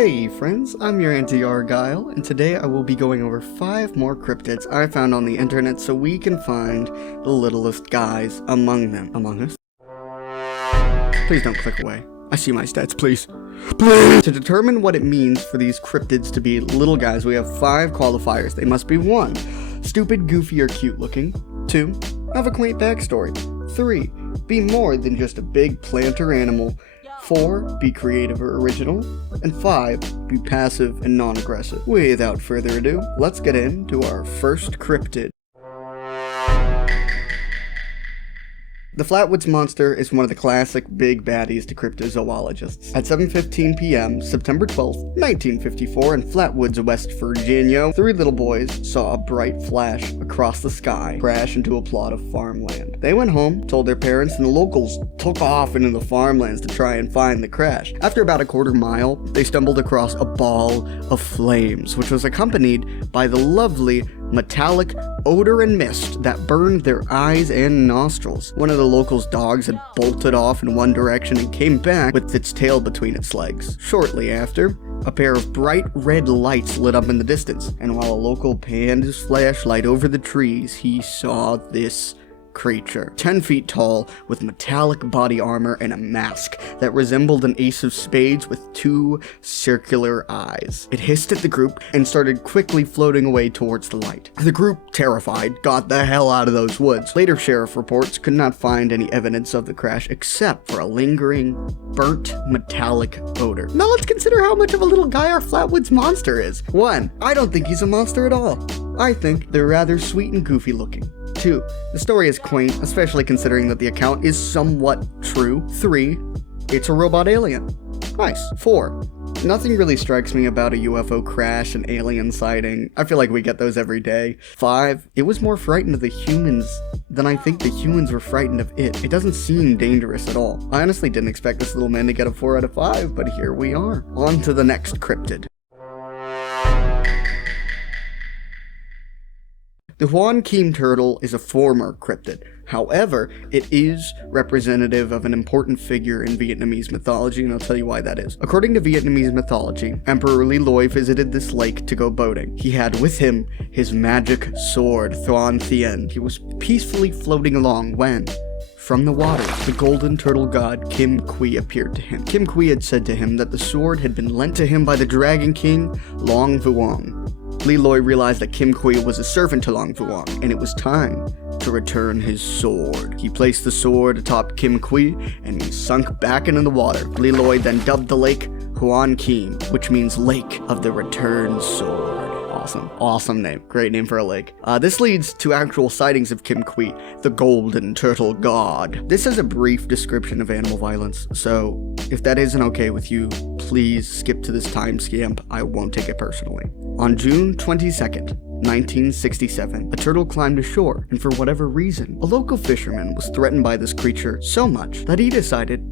Hey friends, I'm your Auntie Argyle, and today I will be going over 5 more cryptids I found on the internet so we can find the littlest guys among them. Among us? Please don't click away. I see my stats, please. Please! To determine what it means for these cryptids to be little guys, we have 5 qualifiers. They must be 1. Stupid, goofy, or cute looking. 2. Have a quaint backstory. 3. Be more than just a big plant or animal. 4. Be creative or original. And 5. Be passive and non-aggressive. Without further ado, let's get into our first cryptid. The Flatwoods Monster is one of the classic big baddies to cryptozoologists. At 7:15 p.m., September 12th, 1954, in Flatwoods, West Virginia, 3 little boys saw a bright flash across the sky crash into a plot of farmland. They went home, told their parents, and the locals took off into the farmlands to try and find the crash. After about a quarter mile, they stumbled across a ball of flames, which was accompanied by the lovely metallic odor and mist that burned their eyes and nostrils. One of the locals' dogs had bolted off in one direction and came back with its tail between its legs. Shortly after, a pair of bright red lights lit up in the distance, and while a local panned his flashlight over the trees, he saw this creature, 10 feet tall, with metallic body armor and a mask that resembled an ace of spades with 2 circular eyes. It hissed at the group and started quickly floating away towards the light. The group, terrified, got the hell out of those woods. Later sheriff reports could not find any evidence of the crash except for a lingering, burnt metallic odor. Now let's consider how much of a little guy our Flatwoods Monster is. 1. I don't think he's a monster at all. I think they're rather sweet and goofy looking. 2. The story is quaint, especially considering that the account is somewhat true. 3. It's a robot alien. Nice. 4. Nothing really strikes me about a UFO crash and alien sighting. I feel like we get those every day. 5. It was more frightened of the humans than I think the humans were frightened of it. It doesn't seem dangerous at all. I honestly didn't expect this little man to get a 4 out of 5, but here we are. On to the next cryptid. The Hoan Kiem Turtle is a former cryptid. However, it is representative of an important figure in Vietnamese mythology, and I'll tell you why that is. According to Vietnamese mythology, Emperor Le Loi visited this lake to go boating. He had with him his magic sword, Hoan Thien. He was peacefully floating along when, from the water, the golden turtle god Kim Quy appeared to him. Kim Quy had said to him that the sword had been lent to him by the Dragon King, Long Vuong. Le Loi realized that Kim Quy was a servant to Long Vuong, and it was time to return his sword. He placed the sword atop Kim Quy, and he sunk back into the water. Le Loi then dubbed the lake Hoan Kiem, which means Lake of the Returned Sword. Awesome name. Great name for a lake. This leads to actual sightings of Kim Quy, the golden turtle god. This is a brief description of animal violence, so if that isn't okay with you, please skip to this timestamp. I won't take it personally. On June 22nd, 1967, a turtle climbed ashore, and for whatever reason, a local fisherman was threatened by this creature so much that he decided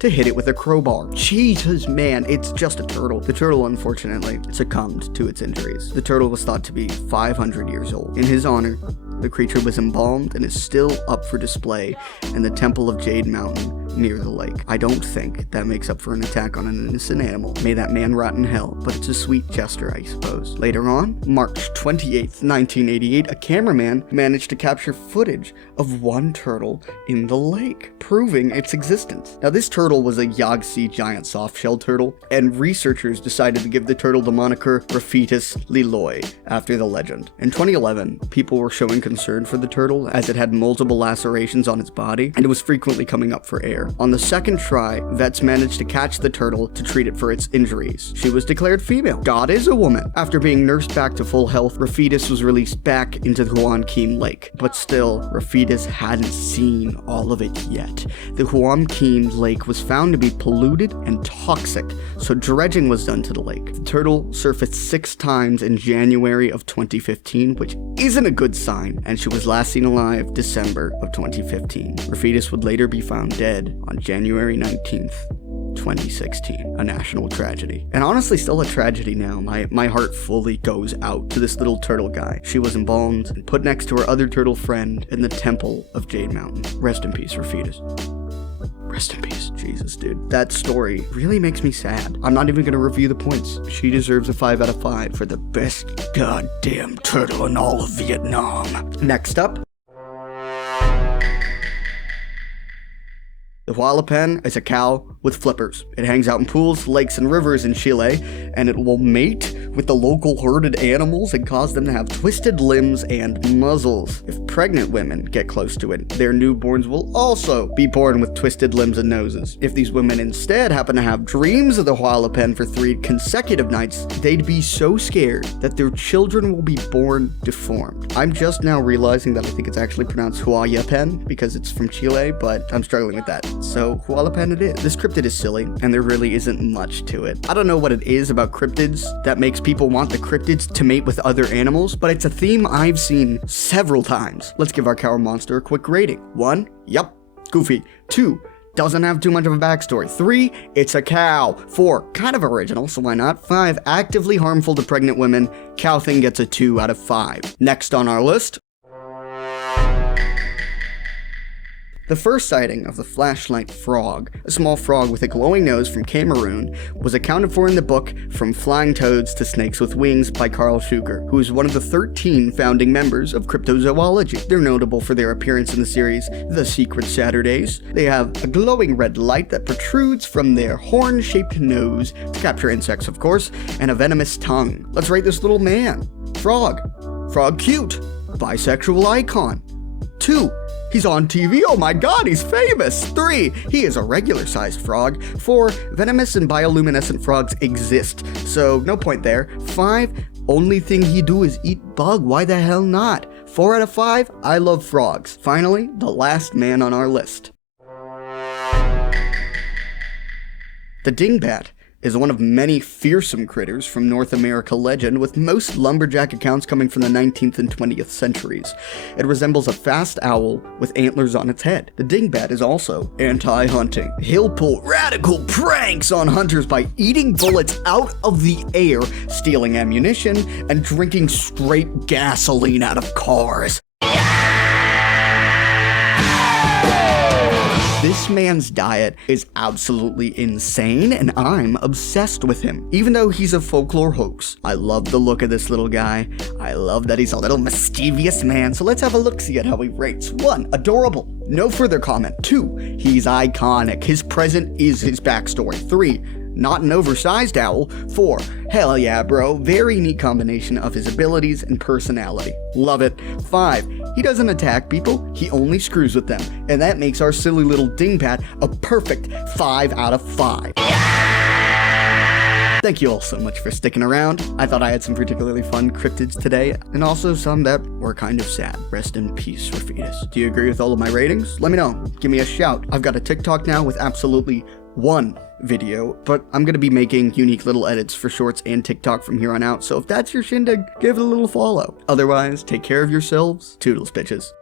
to hit it with a crowbar. Jesus, man, it's just a turtle. The turtle, unfortunately, succumbed to its injuries. The turtle was thought to be 500 years old. In his honor, the creature was embalmed and is still up for display in the Temple of Jade Mountain near the lake. I don't think that makes up for an attack on an innocent animal. May that man rot in hell, but it's a sweet gesture, I suppose. Later on, March 28th, 1988, a cameraman managed to capture footage of one turtle in the lake, proving its existence. Now, this turtle was a Yangtze giant soft-shelled turtle, and researchers decided to give the turtle the moniker Raphitis Le Loi after the legend. In 2011, people were showing concern for the turtle as it had multiple lacerations on its body, and it was frequently coming up for air. On the second try, vets managed to catch the turtle to treat it for its injuries. She was declared female. God is a woman. After being nursed back to full health, Raphitis was released back into the Hoan Kiem Lake. But still, Raphitis hadn't seen all of it yet. The Hoan Kiem Lake was found to be polluted and toxic, so dredging was done to the lake. The turtle surfaced 6 times in January of 2015, which isn't a good sign, and she was last seen alive December of 2015. Raphitis would later be found dead on January 19th, 2016, a national tragedy. And honestly, still a tragedy now. My heart fully goes out to this little turtle guy. She was embalmed and put next to her other turtle friend in the Temple of Jade Mountain. Rest in peace, Raphitis. Rest in peace. Jesus, dude. That story really makes me sad. I'm not even gonna review the points. She deserves a 5 out of 5 for the best goddamn turtle in all of Vietnam. Next up, the Huallepen is a cow with flippers. It hangs out in pools, lakes, and rivers in Chile, and it will mate with the local herded animals and cause them to have twisted limbs and muzzles. If pregnant women get close to it, their newborns will also be born with twisted limbs and noses. If these women instead happen to have dreams of the Huallepen for 3 consecutive nights, they'd be so scared that their children will be born deformed. I'm just now realizing that I think it's actually pronounced Huallepen because it's from Chile, but I'm struggling with that. So, Huallepen it is. This cryptid is silly, and there really isn't much to it. I don't know what it is about cryptids that makes people want the cryptids to mate with other animals, but it's a theme I've seen several times. Let's give our cow monster a quick rating. 1, yup, goofy. 2, doesn't have too much of a backstory. 3, it's a cow. 4, kind of original, so why not? 5, actively harmful to pregnant women. Cow thing gets a 2 out of 5. Next on our list, the first sighting of the flashlight frog, a small frog with a glowing nose from Cameroon, was accounted for in the book From Flying Toads to Snakes with Wings by Carl Schuker, who is one of the 13 founding members of cryptozoology. They're notable for their appearance in the series The Secret Saturdays. They have a glowing red light that protrudes from their horn-shaped nose, to capture insects of course, and a venomous tongue. Let's rate this little man. Frog. Frog cute. Bisexual icon. 2, he's on TV, oh my god, he's famous! 3, he is a regular-sized frog. 4, venomous and bioluminescent frogs exist, so no point there. 5, only thing he do is eat bug, why the hell not? 4 out of 5, I love frogs. Finally, the last man on our list. The Dingbat is one of many fearsome critters from North America legend, with most lumberjack accounts coming from the 19th and 20th centuries. It resembles a fast owl with antlers on its head. The Dingbat is also anti-hunting. He'll pull radical pranks on hunters by eating bullets out of the air, stealing ammunition, and drinking straight gasoline out of cars. This man's diet is absolutely insane, and I'm obsessed with him. Even though he's a folklore hoax, I love the look of this little guy. I love that he's a little mischievous man, so let's have a look-see at how he rates. 1, adorable. No further comment. 2, he's iconic. His present is his backstory. 3, not an oversized owl. 4, hell yeah bro, very neat combination of his abilities and personality. Love it. 5, he doesn't attack people, he only screws with them, and that makes our silly little Dingbat a perfect 5 out of 5. Thank you all so much for sticking around. I thought I had some particularly fun cryptids today, and also some that were kind of sad. Rest in peace, Raphitas. Do you agree with all of my ratings? Let me know. Give me a shout. I've got a TikTok now with absolutely 1 video, but I'm gonna be making unique little edits for shorts and TikTok from here on out, so if that's your shindig, give it a little follow. Otherwise, take care of yourselves. Toodles, bitches.